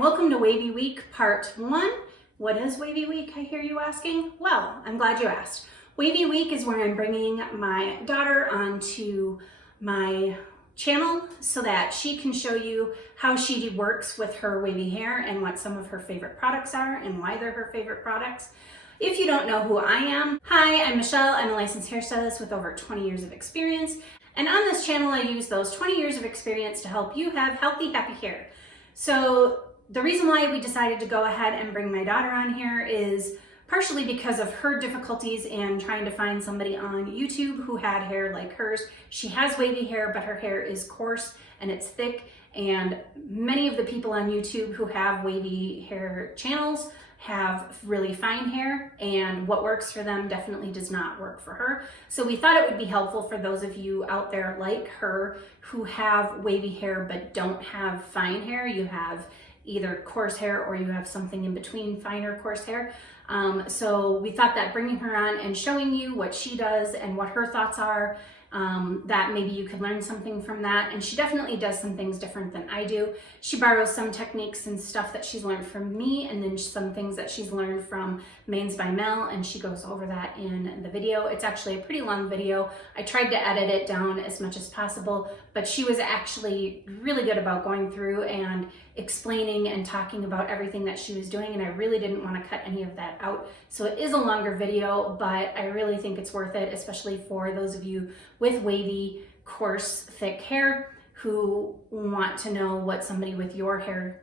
and welcome to Wavy Week Part 1. What is Wavy Week, I hear you asking? Well, I'm glad you asked. Wavy Week is where I'm bringing my daughter onto my channel so that she can show you how she works with her wavy hair and what some of her favorite products are and why they're her favorite products. If you don't know who I am, hi, I'm Michelle. I'm a licensed hairstylist with over 20 years of experience. And on this channel, I use those 20 years of experience to help you have healthy, happy hair. So the reason why we decided to go ahead and bring my daughter on here is partially because of her difficulties in trying to find somebody on YouTube who had hair like hers. She has wavy hair, but her hair is coarse and it's thick. And many of the people on YouTube who have wavy hair channels have really fine hair, and what works for them definitely does not work for her. So we thought it would be helpful for those of you out there like her who have wavy hair but don't have fine hair. You have either coarse hair or you have something in between finer coarse hair. So we thought that bringing her on and showing you what she does and what her thoughts are, that maybe you could learn something from that. And she definitely does some things different than I do. She borrows some techniques and stuff that she's learned from me, and then some things that she's learned from Mains by Mel, and she goes over that in the video. It's actually a pretty long video. I tried to edit it down as much as possible, but she was actually really good about going through and explaining and talking about everything that she was doing, and I really didn't want to cut any of that out. So it is a longer video, but I really think it's worth it, especially for those of you with wavy, coarse, thick hair who want to know what somebody with your hair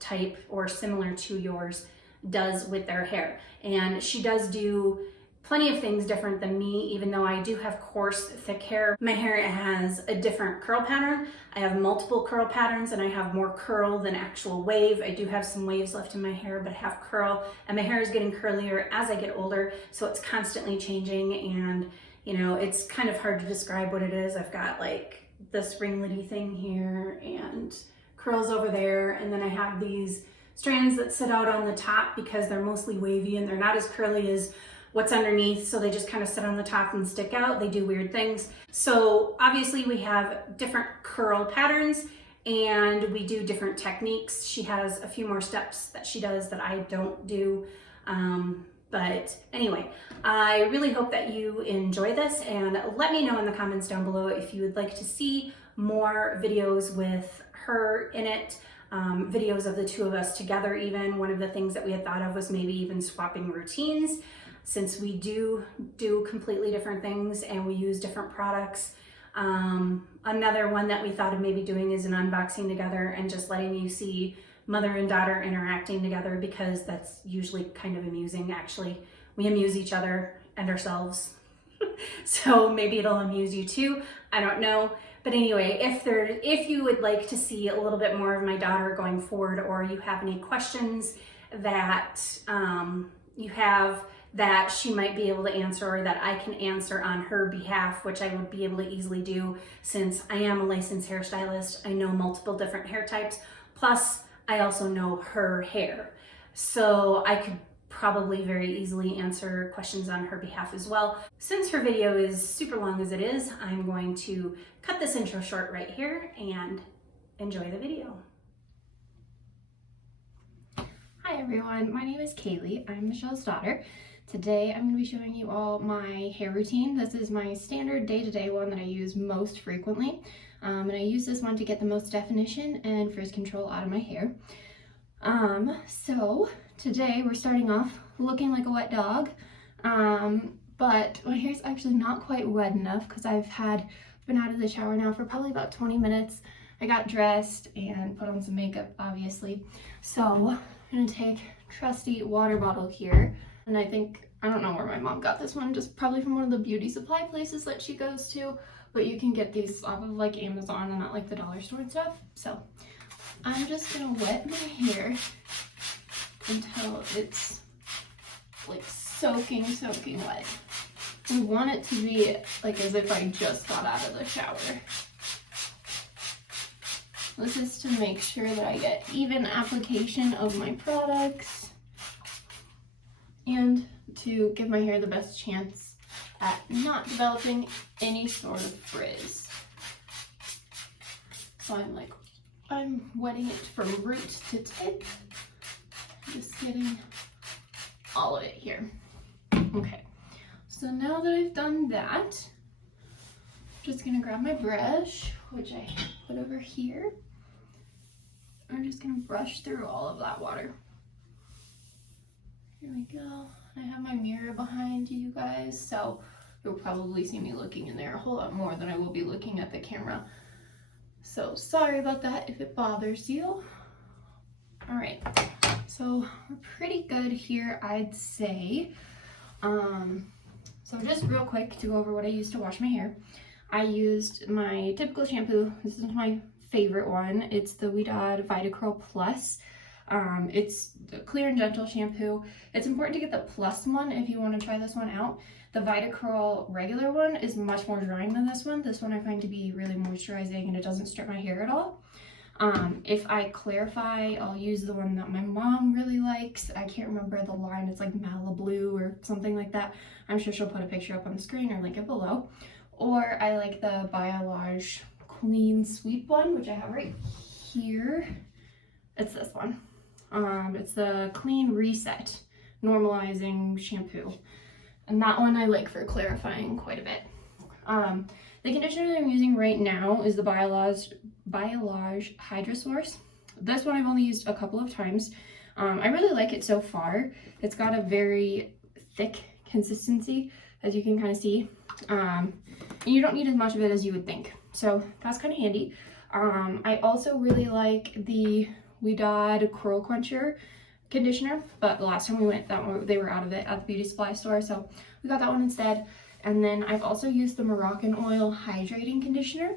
type or similar to yours does with their hair. And she does do plenty of things different than me. Even though I do have coarse, thick hair, my hair has a different curl pattern. I have multiple curl patterns, and I have more curl than actual wave. I do have some waves left in my hair, but I have curl, and my hair is getting curlier as I get older, so it's constantly changing. And you know, it's kind of hard to describe what it is. I've got like this ringlety thing here and curls over there, and then I have these strands that sit out on the top because they're mostly wavy and they're not as curly as what's underneath, so they just kind of sit on the top and stick out. They do weird things. So obviously we have different curl patterns and we do different techniques. She has a few more steps that she does that I don't do. But anyway, I really hope that you enjoy this, and let me know in the comments down below if you would like to see more videos with her in it, videos of the two of us together even. One of the things that we had thought of was maybe even swapping routines, since we do completely different things and we use different products. Another one that we thought of maybe doing is an unboxing together and just letting you see mother and daughter interacting together, because that's usually kind of amusing. Actually, we amuse each other and ourselves. So maybe it'll amuse you too. I don't know. But anyway, if you would like to see a little bit more of my daughter going forward, or you have any questions that you have that she might be able to answer or that I can answer on her behalf, which I would be able to easily do since I am a licensed hairstylist. I know multiple different hair types, plus I also know her hair. So I could probably very easily answer questions on her behalf as well. Since her video is super long as it is, I'm going to cut this intro short right here and enjoy the video. Hi everyone, my name is Kaylee. I'm Michelle's daughter. Today I'm going to be showing you all my hair routine. This is my standard day-to-day one that I use most frequently. And I use this one to get the most definition and frizz control out of my hair. So today we're starting off looking like a wet dog, but my hair's actually not quite wet enough because I've been out of the shower now for probably about 20 minutes. I got dressed and put on some makeup, obviously. So I'm gonna take trusty water bottle here, and I don't know where my mom got this one, just probably from one of the beauty supply places that she goes to. But you can get these off of like Amazon and at like the dollar store and stuff. So I'm just gonna wet my hair until it's like soaking wet. We want it to be like as if I just got out of the shower. This is to make sure that I get even application of my products and to give my hair the best chance at not developing any sort of frizz. So I'm like I'm wetting it from root to tip. Just getting all of it here. Okay, so now that I've done that, I'm just gonna grab my brush, which I put over here. I'm just gonna brush through all of that water. Here we go. I have my mirror behind you guys, so you'll probably see me looking in there a whole lot more than I will be looking at the camera. So sorry about that if it bothers you. All right, so we're pretty good here, I'd say. So just real quick to go over what I used to wash my hair. I used my typical shampoo. This is my favorite one. It's the Wavy Vita Curl Plus. It's the clear and gentle shampoo. It's important to get the plus one if you want to try this one out. The Vita Curl regular one is much more drying than this one. This one I find to be really moisturizing and it doesn't strip my hair at all. If I clarify, I'll use the one that my mom really likes. I can't remember the line. It's like Malibu or something like that. I'm sure she'll put a picture up on the screen or link it below. Or I like the Biolage Clean Sweep one, which I have right here. It's this one. It's the Clean Reset Normalizing Shampoo. And that one I like for clarifying quite a bit. The conditioner that I'm using right now is the Biolage Hairdresser. This one I've only used a couple of times. I really like it so far. It's got a very thick consistency, as you can kind of see. And you don't need as much of it as you would think. So that's kind of handy. I also really like the Wavy Curl Quencher conditioner, but the last time we went, they were out of it at the beauty supply store, so we got that one instead. And then I've also used the Moroccan Oil Hydrating Conditioner.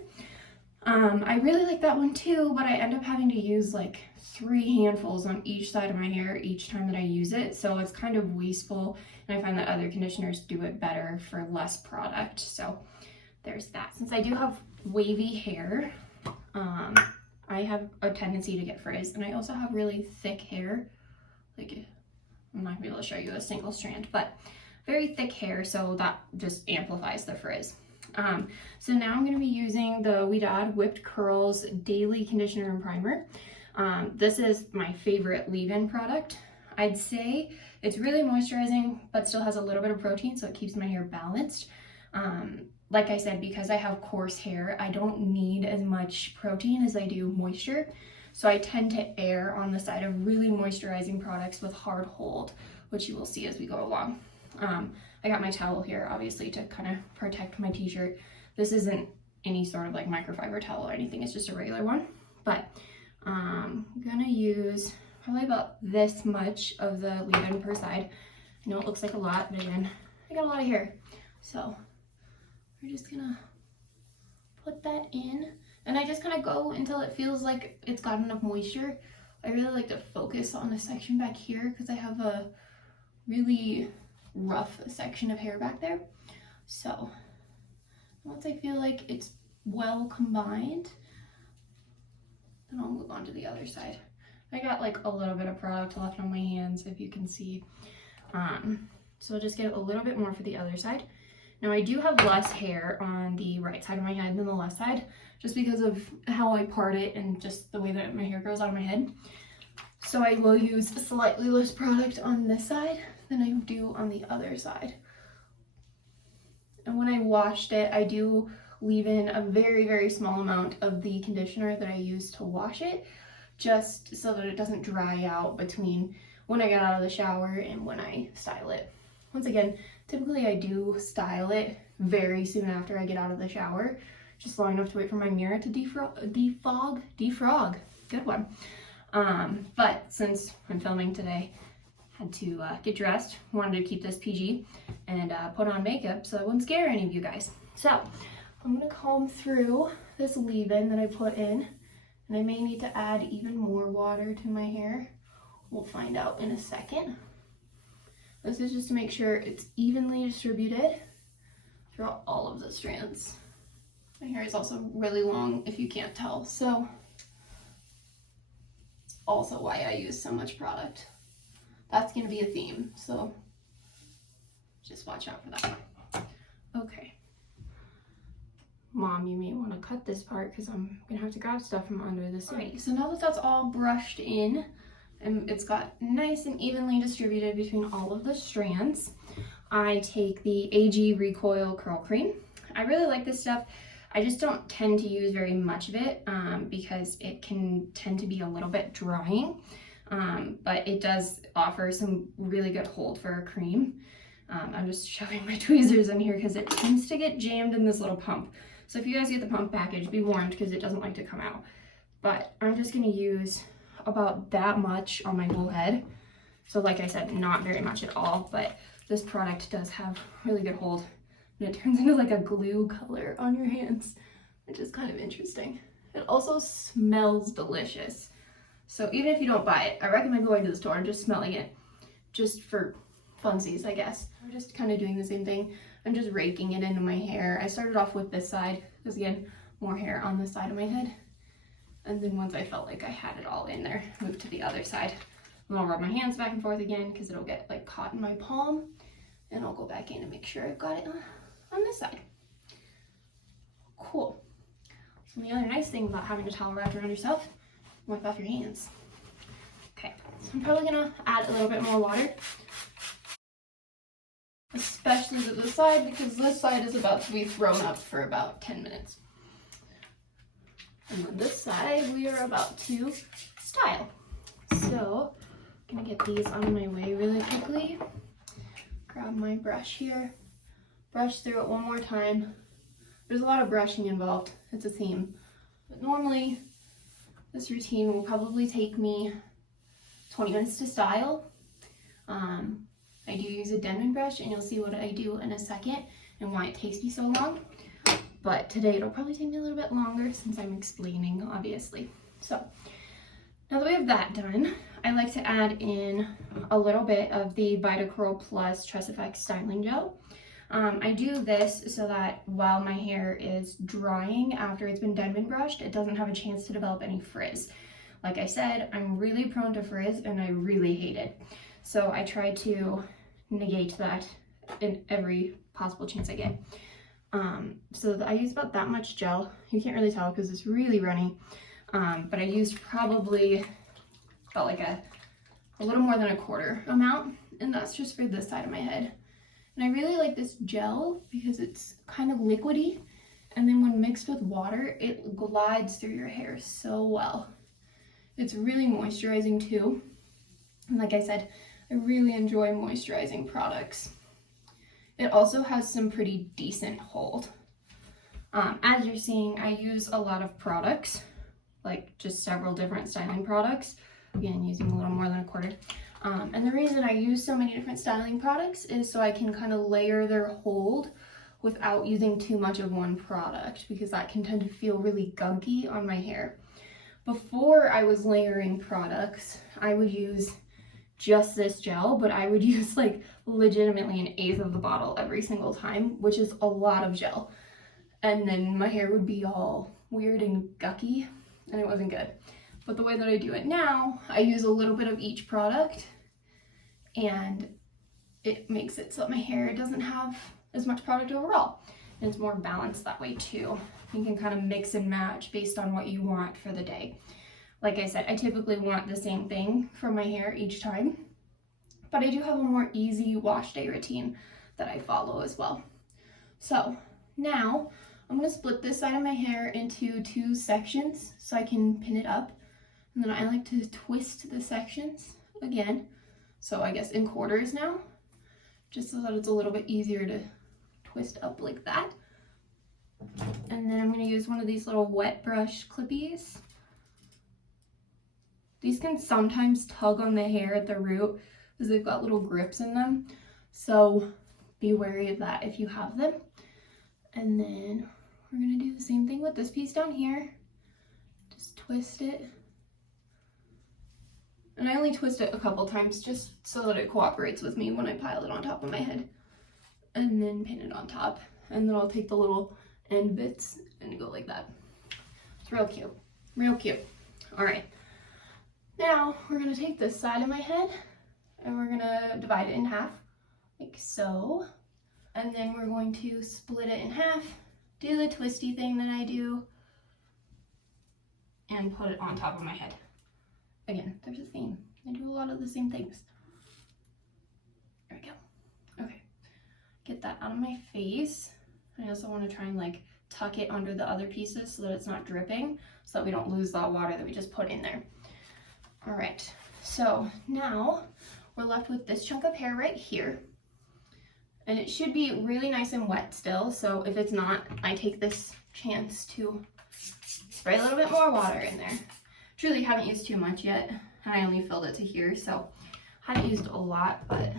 I really like that one too, but I end up having to use like 3 handfuls on each side of my hair each time that I use it, so it's kind of wasteful, and I find that other conditioners do it better for less product. So there's that. Since I do have wavy hair, I have a tendency to get frizz, and I also have really thick hair. Like, I'm not gonna be able to show you a single strand, but very thick hair, so that just amplifies the frizz. So now I'm gonna be using the Wavy Whipped Curls Daily Conditioner and Primer. This is my favorite leave-in product. I'd say it's really moisturizing, but still has a little bit of protein, so it keeps my hair balanced. Like I said, because I have coarse hair, I don't need as much protein as I do moisture. So I tend to err on the side of really moisturizing products with hard hold, which you will see as we go along. I got my towel here, obviously, to kind of protect my t-shirt. This isn't any sort of like microfiber towel or anything, it's just a regular one. But I'm gonna use probably about this much of the leave-in per side. I know it looks like a lot, but again, I got a lot of hair. So we're just gonna put that in. And I just kind of go until it feels like it's got enough moisture. I really like to focus on the section back here because I have a really rough section of hair back there. So once I feel like it's well combined, then I'll move on to the other side. I got like a little bit of product left on my hands, if you can see. So I'll just get a little bit more for the other side. Now I do have less hair on the right side of my head than the left side, just because of how I part it and just the way that my hair grows out of my head. So I will use slightly less product on this side than I do on the other side. And when I washed it, I do leave in a very, very small amount of the conditioner that I use to wash it, just so that it doesn't dry out between when I get out of the shower and when I style it. Once again, typically I do style it very soon after I get out of the shower, just long enough to wait for my mirror to defrog, good one. But since I'm filming today, had to get dressed, wanted to keep this PG, and put on makeup so I wouldn't scare any of you guys. So I'm gonna comb through this leave-in that I put in, and I may need to add even more water to my hair. We'll find out in a second. This is just to make sure it's evenly distributed throughout all of the strands. My hair is also really long, if you can't tell, so also why I use so much product. That's gonna be a theme, so just watch out for that. Okay. Mom, you may want to cut this part because I'm gonna have to grab stuff from under the sink. Right, so now that that's all brushed in and it's got nice and evenly distributed between all of the strands, I take the AG Recoil Curl Cream. I really like this stuff. I just don't tend to use very much of it because it can tend to be a little bit drying, but it does offer some really good hold for a cream. I'm just shoving my tweezers in here because it tends to get jammed in this little pump. So if you guys get the pump package, be warned because it doesn't like to come out. But I'm just gonna use about that much on my whole head. So like I said, not very much at all, but this product does have really good hold. And it turns into like a glue color on your hands, which is kind of interesting. It also smells delicious. So even if you don't buy it, I recommend going to the store and just smelling it, just for funsies, I guess. We're just kind of doing the same thing. I'm just raking it into my hair. I started off with this side, because again, more hair on this side of my head. And then once I felt like I had it all in there, moved to the other side. And I'll rub my hands back and forth again, because it'll get like caught in my palm. And I'll go back in and make sure I've got it on this side. Cool. So the other nice thing about having a towel wrapped around yourself, wipe off your hands. Okay, so I'm probably gonna add a little bit more water, especially to this side because this side is about to be thrown up for about 10 minutes. And on this side, we are about to style. So I'm gonna get these out of my way really quickly. Grab my brush here, brush through it one more time. There's a lot of brushing involved, it's a theme. But normally, this routine will probably take me 20 minutes to style. I do use a Denman brush, and you'll see what I do in a second and why it takes me so long. But today it'll probably take me a little bit longer since I'm explaining, obviously. So now that we have that done, I like to add in a little bit of the Vitacurl Plus Tress Effects Styling Gel. I do this so that while my hair is drying after it's been Denman brushed, it doesn't have a chance to develop any frizz. Like I said, I'm really prone to frizz and I really hate it. So I try to negate that in every possible chance I get. So I use about that much gel. You can't really tell because it's really runny. But I used probably about like a little more than a quarter amount. And that's just for this side of my head. And I really like this gel because it's kind of liquidy. And then when mixed with water, it glides through your hair so well. It's really moisturizing too. And like I said, I really enjoy moisturizing products. It also has some pretty decent hold. As you're seeing, I use a lot of products, like just several different styling products. Again, using a little more than a quarter. And the reason I use so many different styling products is so I can kind of layer their hold without using too much of one product, because that can tend to feel really gunky on my hair. Before I was layering products, I would use just this gel, but I would use like legitimately 1/8 of the bottle every single time, which is a lot of gel. And then my hair would be all weird and gucky, and it wasn't good. But the way that I do it now, I use a little bit of each product, and it makes it so that my hair doesn't have as much product overall. And it's more balanced that way too. You can kind of mix and match based on what you want for the day. Like I said, I typically want the same thing for my hair each time, but I do have a more easy wash day routine that I follow as well. So now I'm gonna split this side of my hair into 2 sections so I can pin it up. And then I like to twist the sections again. So I guess in quarters now, just so that it's a little bit easier to twist up like that. And then I'm gonna use one of these little wet brush clippies. These can sometimes tug on the hair at the root because they've got little grips in them. So be wary of that if you have them. And then we're gonna do the same thing with this piece down here. Just twist it. And I only twist it a couple times just so that it cooperates with me when I pile it on top of my head. And then pin it on top. And then I'll take the little end bits and go like that. It's real cute, real cute. All right. Now we're gonna take this side of my head and we're gonna divide it in half, like so. And then we're going to split it in half do the twisty thing that I do, and put it on top of my head. Again, there's a theme. I do a lot of the same things. There we go. Okay, get that out of my face. I also want to try and like tuck it under the other pieces so that it's not dripping, so that we don't lose that water that we just put in there. All right, so now we're left with this chunk of hair right here. And it should be really nice and wet still, so if it's not, I take this chance to spray a little bit more water in there. Truly haven't used too much yet, and I only filled it to here, so I haven't used a lot, but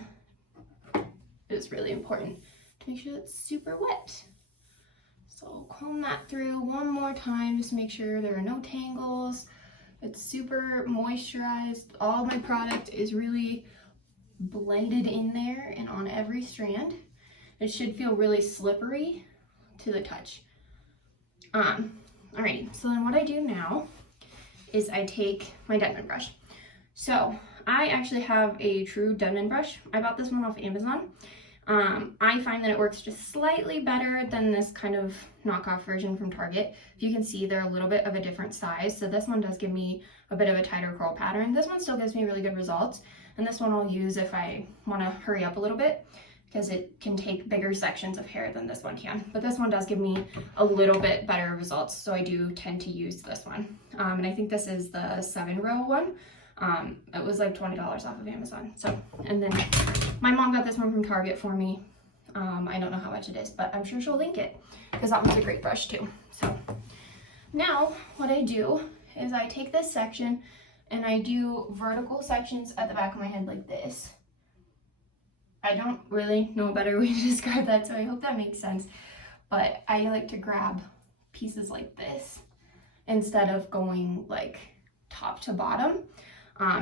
it's really important to make sure it's super wet. So I'll comb that through one more time, just to make sure there are no tangles. It's super moisturized. All my product is really blended in there and on every strand. It should feel really slippery to the touch. Alrighty, so then what I do now is I take my Denman brush. So I actually have a true Denman brush. I bought this one off Amazon. I find that it works just slightly better than this kind of knockoff version from Target. If you can see, they're a little bit of a different size. So this one does give me a bit of a tighter curl pattern. This one still gives me really good results. And this one I'll use if I want to hurry up a little bit, because it can take bigger sections of hair than this one can. But this one does give me a little bit better results, so I do tend to use this one. And I think this is the 7-row one. It was like $20 off of Amazon. So, and then my mom got this one from Target for me. I don't know how much it is, but I'm sure she'll link it, because that one's a great brush too. So now what I do is I take this section and I do vertical sections at the back of my head like this. I don't really know a better way to describe that, so I hope that makes sense. But I like to grab pieces like this instead of going like top to bottom,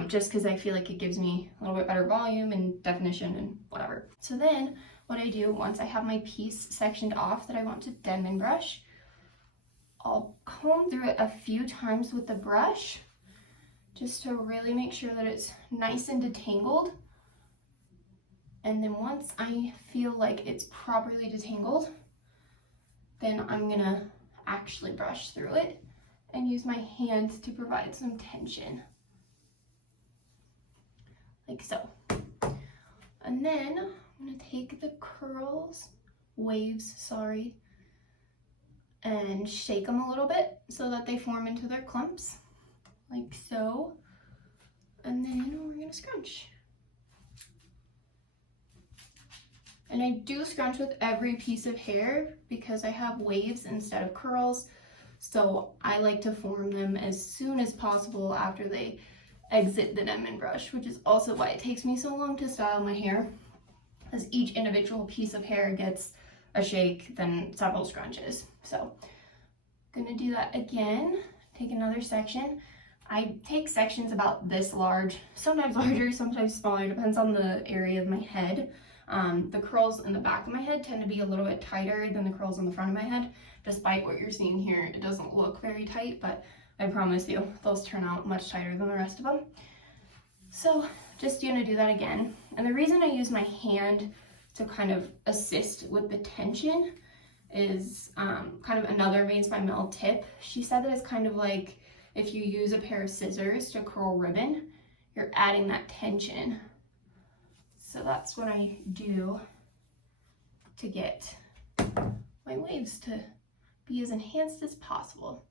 just because I feel like it gives me a little bit better volume and definition and whatever. So then what I do, once I have my piece sectioned off that I want to Denman brush, I'll comb through it a few times with the brush just to really make sure that it's nice and detangled. And then once I feel like it's properly detangled, then I'm gonna actually brush through it and use my hands to provide some tension. Like so. And then I'm gonna take the waves, and shake them a little bit so that they form into their clumps, like so. And then we're gonna scrunch. And I do scrunch with every piece of hair because I have waves instead of curls. So I like to form them as soon as possible after they exit the Denman brush, which is also why it takes me so long to style my hair, as each individual piece of hair gets a shake, then several scrunches. So I'm gonna do that again. Take another section. I take sections about this large, sometimes larger, sometimes smaller, depends on the area of my head. The curls in the back of my head tend to be a little bit tighter than the curls on the front of my head. Despite what you're seeing here, it doesn't look very tight, but I promise you, those turn out much tighter than the rest of them. So just gonna do that again. And the reason I use my hand to kind of assist with the tension is kind of another Maids by Mel tip. She said that it's kind of like if you use a pair of scissors to curl ribbon, you're adding that tension. So that's what I do to get my waves to be as enhanced as possible.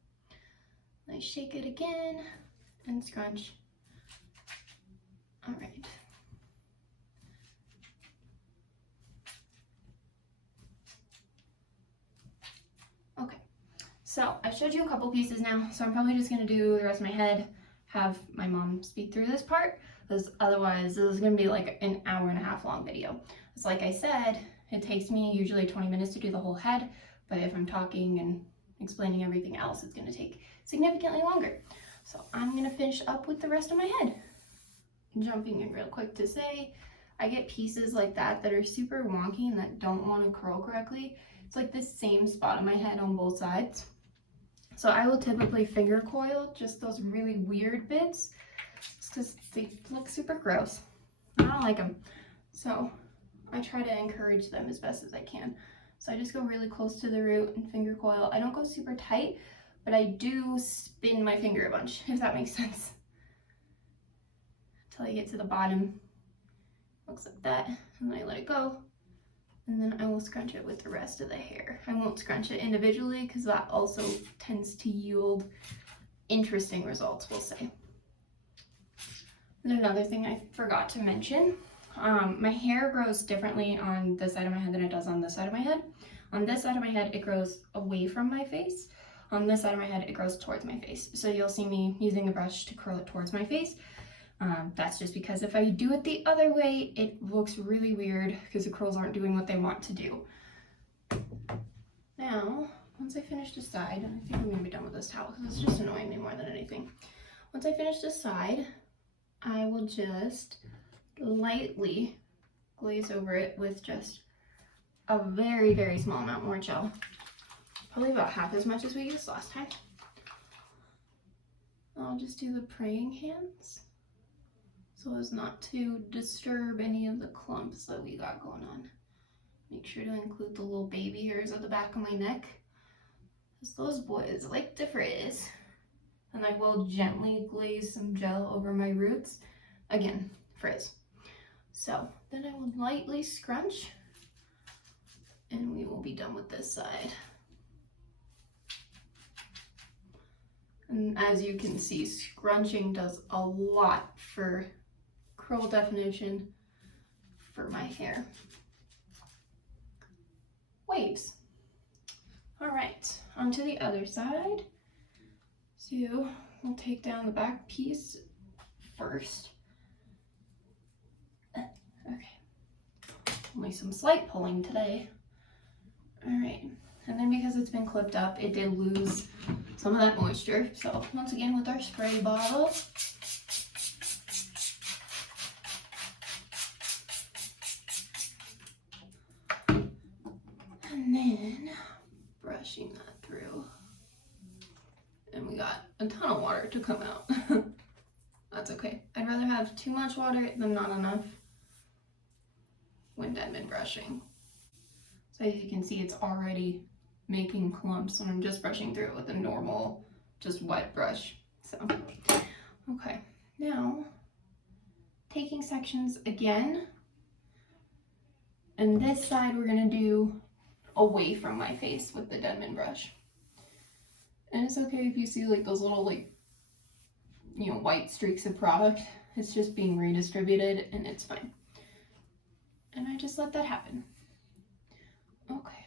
I shake it again and scrunch. All right. Okay, so I showed you a couple pieces now, so I'm probably just gonna do the rest of my head, have my mom speak through this part, because otherwise this is gonna be like an 1.5 hour long video. It's like I said, it takes me usually 20 minutes to do the whole head, but if I'm talking and explaining everything else, it's gonna take significantly longer. So I'm gonna finish up with the rest of my head. Jumping in real quick to say, I get pieces like that that are super wonky and that don't want to curl correctly. It's like this same spot on my head on both sides. So I will typically finger coil just those really weird bits because they look super gross. I don't like them. So I try to encourage them as best as I can. So I just go really close to the root and finger coil. I don't go super tight, but I do spin my finger a bunch, if that makes sense. Until I get to the bottom. Looks like that, and then I let it go. And then I will scrunch it with the rest of the hair. I won't scrunch it individually because that also tends to yield interesting results, we'll say. And another thing I forgot to mention, my hair grows differently on this side of my head than it does on this side of my head. On this side of my head, it grows away from my face. On this side of my head, it grows towards my face. So you'll see me using a brush to curl it towards my face. That's just because if I do it the other way, it looks really weird because the curls aren't doing what they want to do. Now, once I finish this side, and I think I'm gonna be done with this towel because it's just annoying me more than anything. Once I finish this side, I will just lightly glaze over it with just a very, very small amount more gel. Probably about half as much as we used last time. I'll just do the praying hands so as not to disturb any of the clumps that we got going on. Make sure to include the little baby hairs at the back of my neck, because those boys like to frizz. And I will gently glaze some gel over my roots. Again, frizz. So then I will lightly scrunch and we will be done with this side. And as you can see, scrunching does a lot for curl definition for my hair. Waves. All right, onto the other side. So we'll take down the back piece first. Okay, only some slight pulling today. All right, and then because it's been clipped up, it did lose some of that moisture. So once again with our spray bottle, and then brushing that through. And we got a ton of water to come out. That's okay. I'd rather have too much water than not enough when Denman brushing. So as you can see, it's already making clumps when I'm just brushing through it with a normal, just wet brush. So, okay. Now, taking sections again. And this side we're gonna do away from my face with the Denman brush. And it's okay if you see like those little like, you know, white streaks of product. It's just being redistributed and it's fine. And I just let that happen. Okay.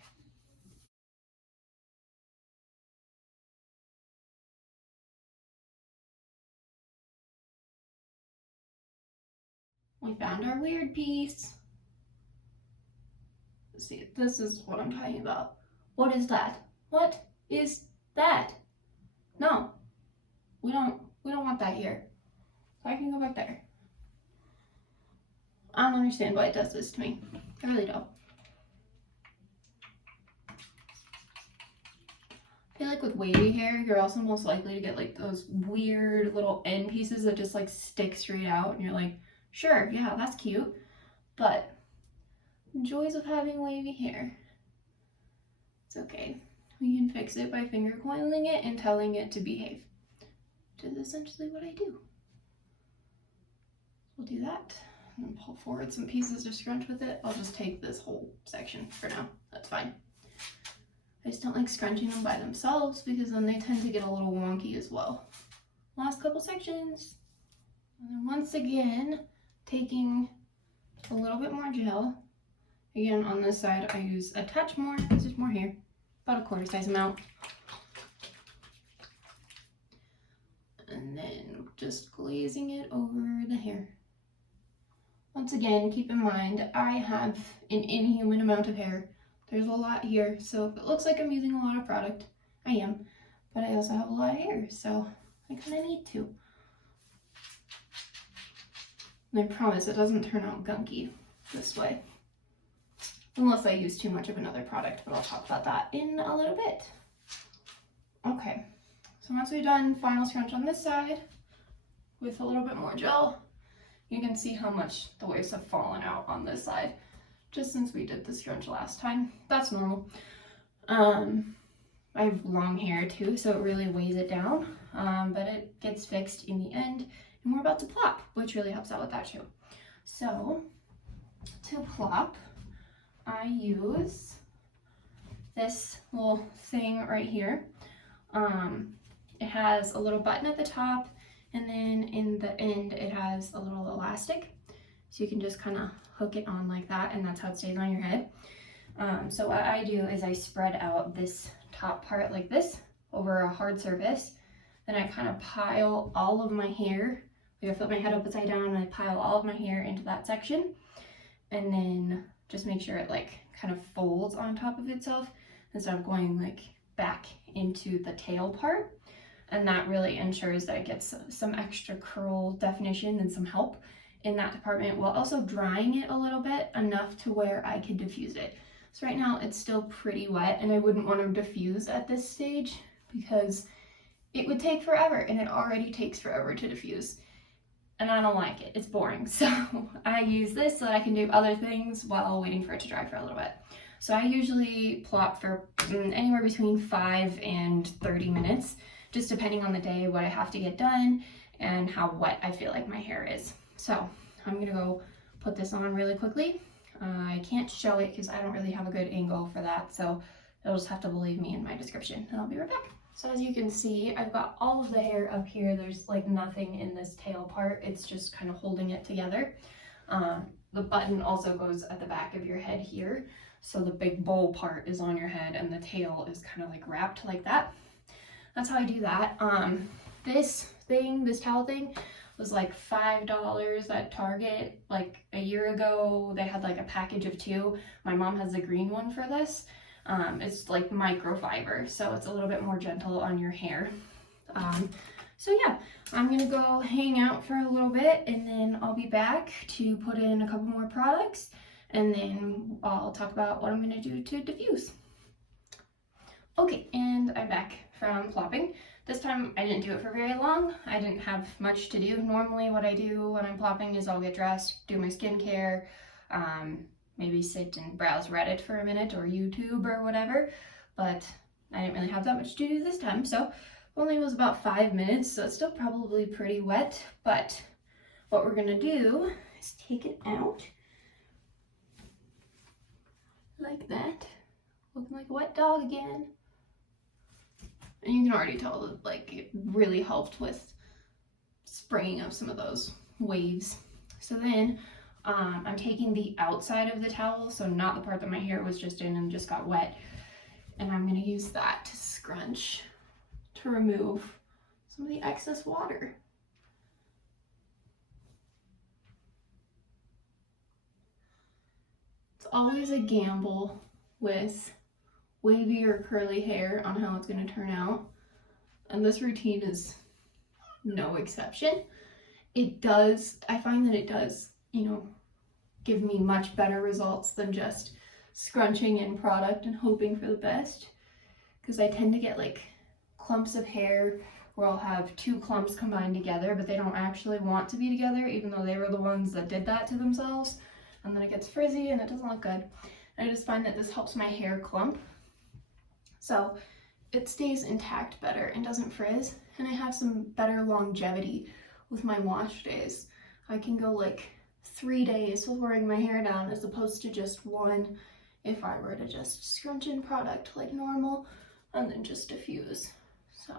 We found our weird piece. See, this is what I'm talking about. What is that? What is that? No, we don't want that here. So I can go back there. I don't understand why it does this to me. I really don't. I feel like with wavy hair, you're also most likely to get like those weird little end pieces that just like stick straight out and you're like, sure, yeah, that's cute. But the joys of having wavy hair. It's okay. We can fix it by finger coiling it and telling it to behave. Which is essentially what I do. We'll do that. And then pull forward some pieces to scrunch with it. I'll just take this whole section for now. That's fine. I just don't like scrunching them by themselves because then they tend to get a little wonky as well. Last couple sections. And then once again, taking a little bit more gel. Again, on this side, I use a touch more because there's more hair. About a quarter size amount. And then just glazing it over the hair. Once again, keep in mind, I have an inhuman amount of hair. There's a lot here, so if it looks like I'm using a lot of product, I am. But I also have a lot of hair, so I kind of need to. And I promise it doesn't turn out gunky this way. Unless I use too much of another product, but I'll talk about that in a little bit. Okay, so once we've done final scrunch on this side with a little bit more gel, you can see how much the waves have fallen out on this side. just since we did the scrunch last time. That's normal. I have long hair too, so it really weighs it down, but it gets fixed in the end, and we're about to plop, which really helps out with that too. So to plop, I use this little thing right here. It has a little button at the top, and then in the end it has a little elastic, so you can just kind of hook it on like that, and that's how it stays on your head. So what I do is I spread out this top part like this over a hard surface, then I kind of pile all of my hair, like I flip my head upside down and I pile all of my hair into that section, and then just make sure it like kind of folds on top of itself instead of going like back into the tail part. And that really ensures that it gets some extra curl definition and some help in that department, while also drying it a little bit enough to where I can diffuse it. So right now it's still pretty wet, and I wouldn't want to diffuse at this stage because it would take forever, and it already takes forever to diffuse. And I don't like it, it's boring. So I use this so that I can do other things while waiting for it to dry for a little bit. So I usually plop for anywhere between 5 and 30 minutes, just depending on the day, what I have to get done, and how wet I feel like my hair is. So I'm gonna go put this on really quickly. I can't show it because I don't really have a good angle for that, so you'll just have to believe me in my description, and I'll be right back. So as you can see, I've got all of the hair up here. There's like nothing in this tail part. It's just kind of holding it together. The button also goes at the back of your head here. So the big bowl part is on your head and the tail is kind of like wrapped like that. That's how I do that. This towel thing was like $5 at Target like a year ago. They had like a package of 2. My mom has the green one for this. It's like microfiber, so it's a little bit more gentle on your hair. So yeah, I'm gonna go hang out for a little bit, and then I'll be back to put in a couple more products, and then I'll talk about what I'm gonna do to diffuse. Okay, and I'm back from plopping. This time I didn't do it for very long. I didn't have much to do. Normally what I do when I'm plopping is I'll get dressed, do my skincare, maybe sit and browse Reddit for a minute or YouTube or whatever, but I didn't really have that much to do this time, so only was about 5 minutes, so it's still probably pretty wet. But what we're gonna do is take it out like that, looking like a wet dog again. And you can already tell that like it really helped with springing up some of those waves. So then I'm taking the outside of the towel, so not the part that my hair was just in and just got wet, and I'm gonna use that to scrunch to remove some of the excess water. It's always a gamble with wavy or curly hair on how it's going to turn out, and this routine is no exception. I find that it does, you know, give me much better results than just scrunching in product and hoping for the best, because I tend to get like clumps of hair where I'll have 2 clumps combined together, but they don't actually want to be together, even though they were the ones that did that to themselves, and then it gets frizzy and it doesn't look good. And I just find that this helps my hair clump, so it stays intact better and doesn't frizz, and I have some better longevity with my wash days. I can go like 3 days with wearing my hair down as opposed to just 1 if I were to just scrunch in product like normal and then just diffuse. So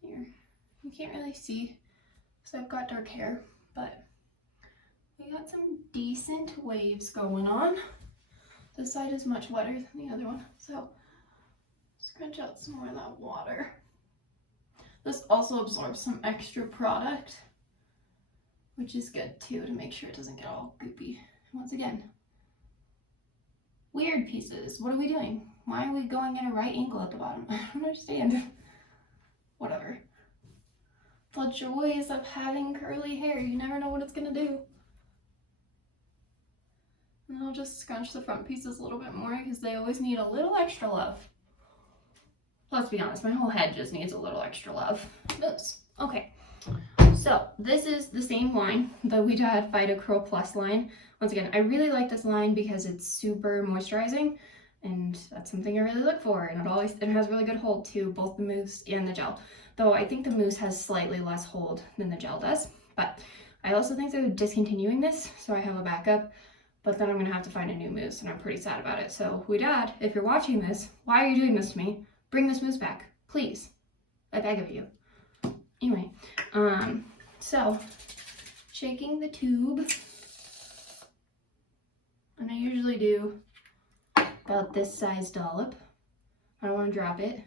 here, you can't really see because I've got dark hair, but we got some decent waves going on. This side is much wetter than the other one, so scrunch out some more of that water. This also absorbs some extra product, which is good too, to make sure it doesn't get all goopy. Once again, weird pieces. What are we doing? Why are we going at a right angle at the bottom? I don't understand. Whatever. The joys of having curly hair. You never know what it's gonna do. And I'll just scrunch the front pieces a little bit more because they always need a little extra love. Let's be honest, my whole head just needs a little extra love. Oops. Okay, So this is the same line, the We Dad Vita Curl Plus line. Once again, I really like this line because it's super moisturizing, and that's something I really look for. And it has really good hold too, both the mousse and the gel. Though I think the mousse has slightly less hold than the gel does. But I also think they're discontinuing this, so I have a backup. But then I'm gonna have to find a new mousse, and I'm pretty sad about it. So We Dad, if you're watching this, why are you doing this to me? Bring this mousse back, please. I beg of you. Anyway, so shaking the tube, and I usually do about this size dollop. I don't want to drop it,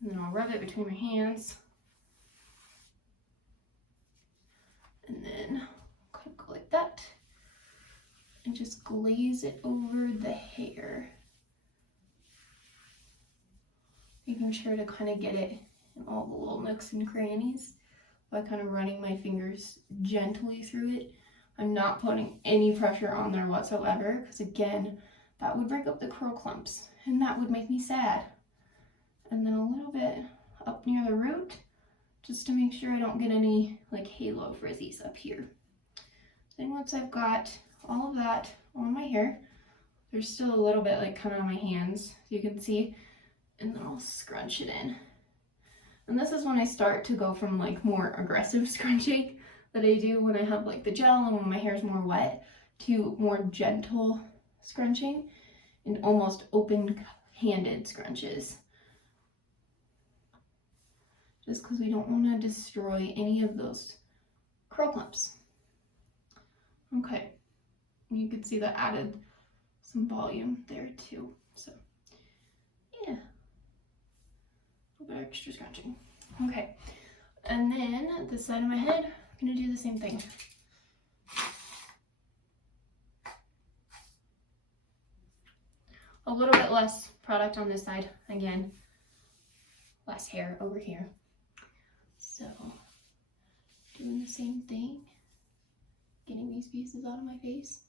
and then I'll rub it between my hands, and then kind of go like that, and just glaze it over the hair, making sure to kind of get it in all the little nooks and crannies by kind of running my fingers gently through it. I'm not putting any pressure on there whatsoever, because again, that would break up the curl clumps, and that would make me sad. And then a little bit up near the root, just to make sure I don't get any like halo frizzies up here. Then once I've got all of that on my hair, there's still a little bit like kind of on my hands, so you can see, and then I'll scrunch it in. And this is when I start to go from like more aggressive scrunching that I do when I have like the gel and when my hair is more wet, to more gentle scrunching and almost open-handed scrunches. Just because we don't want to destroy any of those curl clumps. Okay, and you can see that added some volume there too. So yeah, a little bit extra scratching. Okay, and then this side of my head, I'm gonna do the same thing. A little bit less product on this side, again, less hair over here. So, doing the same thing, getting these pieces out of my face.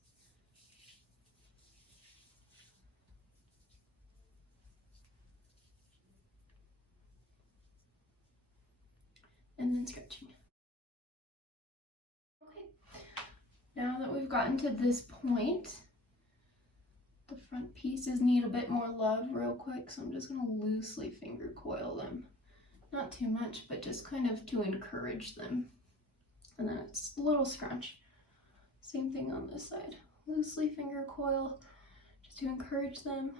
And then scratching. Okay, now that we've gotten to this point, the front pieces need a bit more love real quick, so I'm just gonna loosely finger coil them. Not too much, but just kind of to encourage them. And then it's a little scrunch. Same thing on this side. Loosely finger coil, just to encourage them.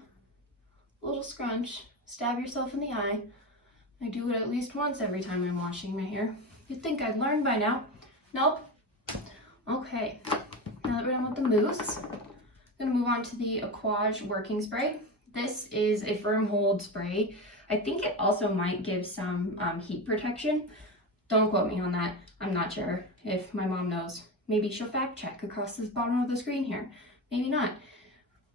A little scrunch, stab yourself in the eye. I do it at least once every time I'm washing my hair. You'd think I'd learn by now. Nope. Okay, now that we're done with the mousse, I'm gonna move on to the Aquage working spray. This is a firm hold spray. I think it also might give some heat protection. Don't quote me on that. I'm not sure. If my mom knows, maybe she'll fact check across the bottom of the screen here. Maybe not.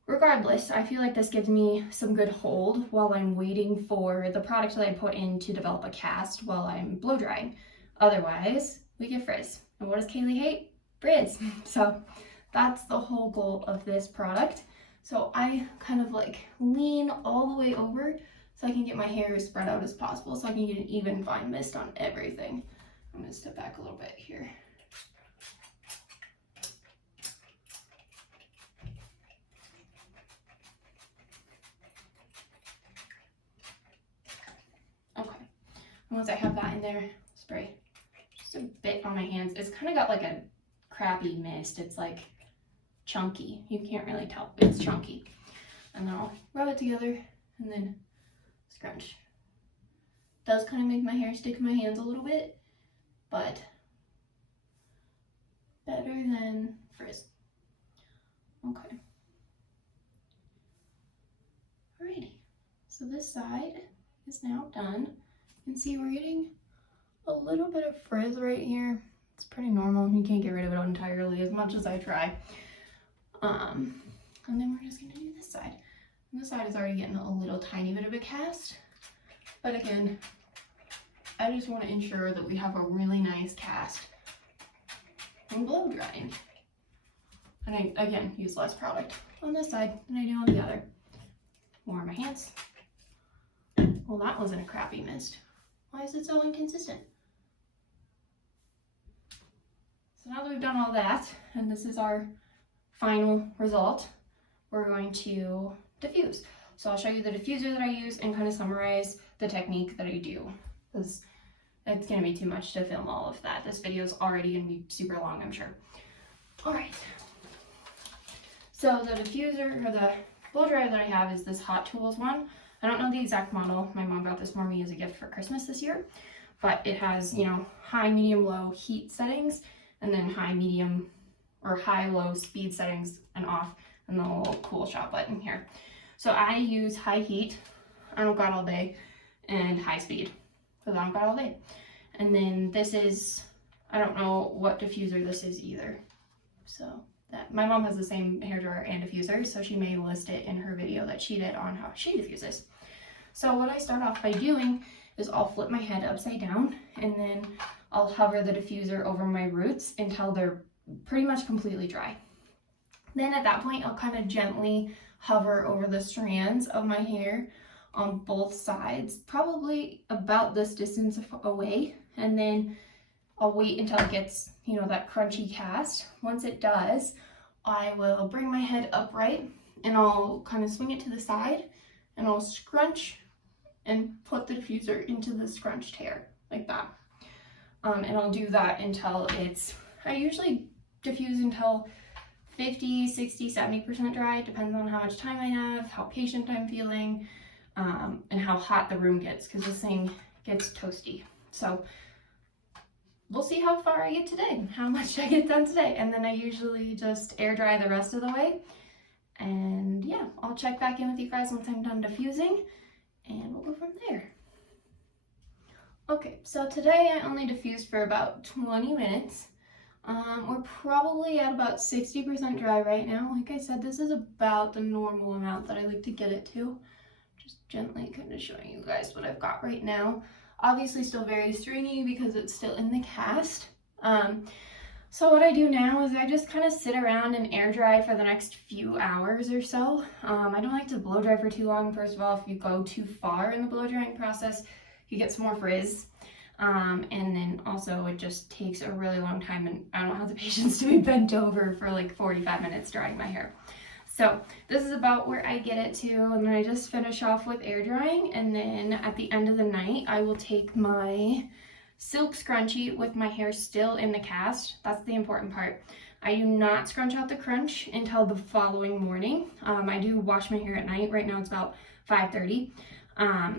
Regardless, I feel like this gives me some good hold while I'm waiting for the product that I put in to develop a cast while I'm blow drying. Otherwise, we get frizz. And what does Kaylee hate? Frizz. So that's the whole goal of this product. So I kind of like lean all the way over so I can get my hair as spread out as possible, so I can get an even fine mist on everything. I'm gonna step back a little bit here. Okay, and once I have that in there, spray just a bit on my hands. It's kind of got like a crappy mist. It's like chunky. You can't really tell, it's chunky. And then I'll rub it together and then scrunch. Does kind of make my hair stick in my hands a little bit, but better than frizz. Okay. Alrighty. So this side is now done. You can see we're getting a little bit of frizz right here. It's pretty normal. You can't get rid of it entirely as much as I try. And then we're just gonna do this side. And this side is already getting a little tiny bit of a cast. But again, I just want to ensure that we have a really nice cast and blow drying. And I, again, use less product on this side than I do on the other. More on my hands. Well, that wasn't a crappy mist. Why is it so inconsistent? So now that we've done all that, and this is our final result, we're going to diffuse. So I'll show you the diffuser that I use and kind of summarize the technique that I do, because it's going to be too much to film all of that. This video is already going to be super long, I'm sure. All right. So the diffuser, or the blow dryer that I have, is this Hot Tools one. I don't know the exact model. My mom got this for me as a gift for Christmas this year, but it has, you know, high, medium, low heat settings, and then high, medium, or high, low speed settings and off, and the little cool shot button here. So I use high heat, I don't got all day, and high speed, because I don't got all day. And then this is, I don't know what diffuser this is either. So that, my mom has the same hairdryer and diffuser, so she may list it in her video that she did on how she diffuses. So what I start off by doing is I'll flip my head upside down, and then I'll hover the diffuser over my roots until they're pretty much completely dry. Then at that point, I'll kind of gently hover over the strands of my hair on both sides, probably about this distance away, and then I'll wait until it gets, you know, that crunchy cast. Once it does, I will bring my head upright and I'll kind of swing it to the side, and I'll scrunch and put the diffuser into the scrunched hair like that. And I'll do that until it's, I usually diffuse until 50, 60, 70% dry, depends on how much time I have, how patient I'm feeling, and how hot the room gets, because this thing gets toasty. So we'll see how far I get today, how much I get done today. And then I usually just air dry the rest of the way. And yeah, I'll check back in with you guys once I'm done diffusing, and we'll go from there. Okay, so today I only diffused for about 20 minutes. We're probably at about 60% dry right now. Like I said, this is about the normal amount that I like to get it to. Just gently kind of showing you guys what I've got right now. Obviously still very stringy because it's still in the cast. So what I do now is I just kind of sit around and air dry for the next few hours or so. I don't like to blow dry for too long. First of all, if you go too far in the blow drying process, you get some more frizz. And then also it just takes a really long time, and I don't have the patience to be bent over for like 45 minutes drying my hair. So this is about where I get it to, and then I just finish off with air drying, and then at the end of the night I will take my silk scrunchie with my hair still in the cast. That's the important part. I do not scrunch out the crunch until the following morning. I do wash my hair at night. Right now it's about 5:30.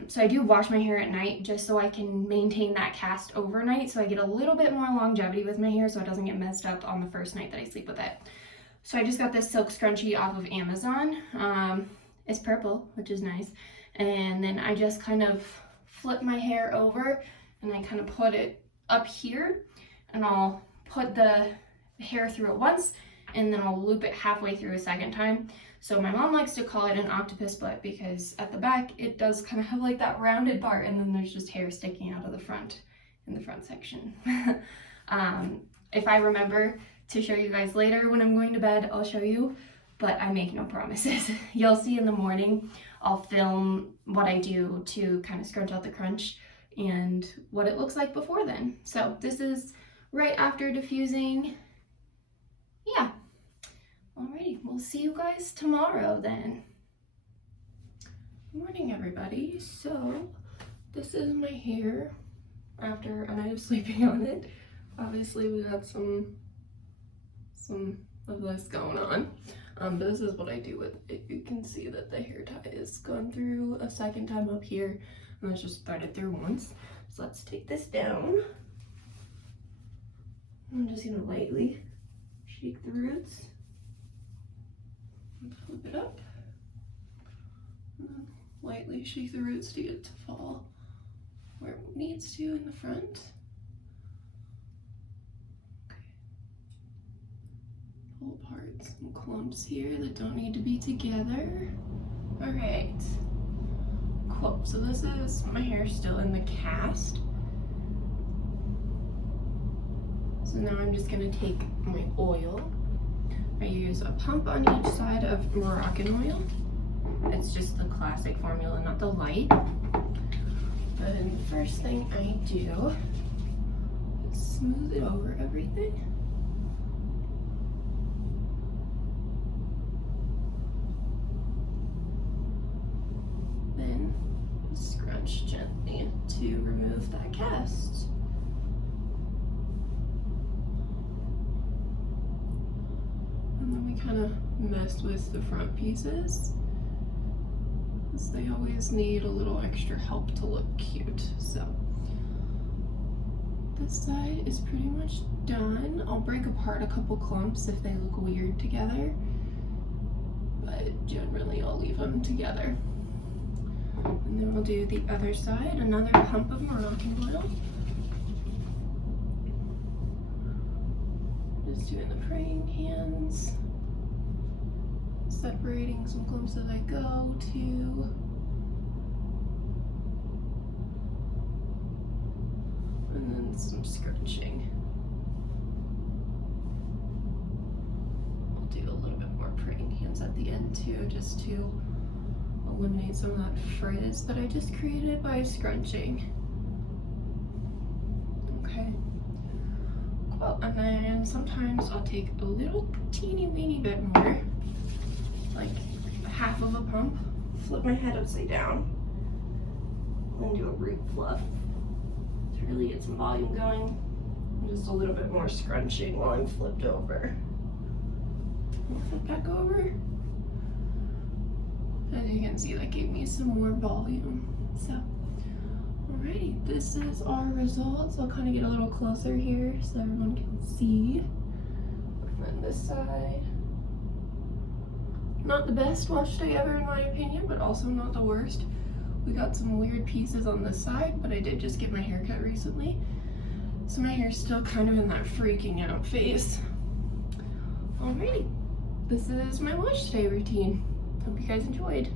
So I do wash my hair at night just so I can maintain that cast overnight, so I get a little bit more longevity with my hair so it doesn't get messed up on the first night that I sleep with it. So I just got this silk scrunchie off of Amazon. It's purple, which is nice. And then I just kind of flip my hair over, and I kind of put it up here, and I'll put the hair through it once, and then I'll loop it halfway through a second time. So my mom likes to call it an octopus butt, because at the back it does kind of have like that rounded part, and then there's just hair sticking out of the front in the front section. If I remember to show you guys later when I'm going to bed, I'll show you, but I make no promises. You'll see in the morning I'll film what I do to kind of scrunch out the crunch and what it looks like before then. So this is right after diffusing. Yeah. Alrighty, we'll see you guys tomorrow then. Good morning, everybody. So this is my hair after a night of sleeping on it. Obviously we got some of this going on, but this is what I do with it. You can see that the hair tie is gone through a second time up here, and it's just threaded through once. So let's take this down. I'm just gonna lightly shake the roots. Flip it up, and then lightly shake the roots to get it to fall where it needs to in the front. Okay. Pull apart some clumps here that don't need to be together. All right, cool. So this is my hair still in the cast. So now I'm just gonna take my oil. I use a pump on each side of Moroccan oil. It's just the classic formula, not the light. And the first thing I do is smooth it over everything. scrunch gently to remove that cast. And then we kind of mess with the front pieces, because they always need a little extra help to look cute. So this side is pretty much done. I'll break apart a couple clumps if they look weird together, but generally I'll leave them together. And then we'll do the other side, another pump of Moroccan oil. Just doing the praying hands, separating some clumps as I go too. And then some scrunching. I'll do a little bit more praying hands at the end too, just to eliminate some of that frizz that I just created by scrunching. Okay. Cool. And then sometimes I'll take a little teeny weeny bit more, like half of a pump, flip my head upside down, and do a root fluff to really get some volume going. And just a little bit more scrunching while I'm flipped over. I'll flip back over. As you can see, that gave me some more volume. So, alrighty, this is our results. I'll kind of get a little closer here so everyone can see. And then this side. Not the best wash day ever in my opinion, but also not the worst. We got some weird pieces on this side, but I did just get my hair cut recently, so my hair's still kind of in that freaking out phase. Alrighty, this is my wash day routine. Hope you guys enjoyed.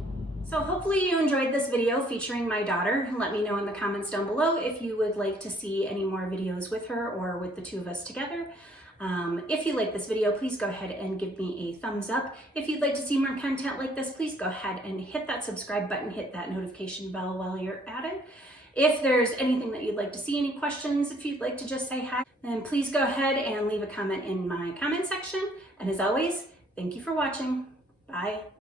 So hopefully you enjoyed this video featuring my daughter. Let me know in the comments down below if you would like to see any more videos with her or with the two of us together. If you like this video, please go ahead and give me a thumbs up. If you'd like to see more content like this, please go ahead and hit that subscribe button, hit that notification bell while you're at it. If there's anything that you'd like to see, any questions, if you'd like to just say hi, then please go ahead and leave a comment in my comment section. And as always, thank you for watching. Bye.